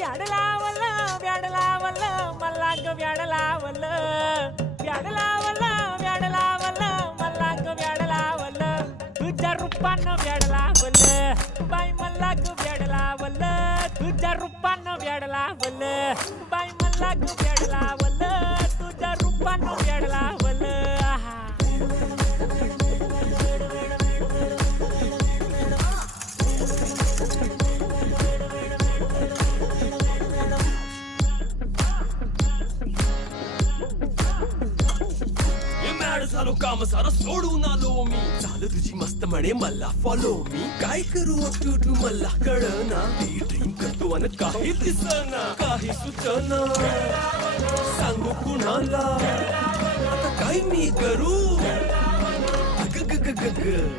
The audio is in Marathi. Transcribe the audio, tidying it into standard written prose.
व्याड लावलं व्याड लावलं मला ग व्याड लावलं व्याड लावलं व्याड लावलं मला ग व्याड लावलं तुझ्या रूपानं व्याड लावलं बाई मला ग व्याड लावलं तुझ्या रूपानं व्याड लावलं बाई मला ग व्याड लावलं तुझ्या रूपानं व्याड लावलं आहा. झालो काम सारं सोडून आलो मी झालं तुझी मस्त म्हणे मला फॉलो मी काय करू टू मला कळना ती ड्रीम करतो आणि काही दिसना काही सुचना सांगू कुणाला आता काय मी करू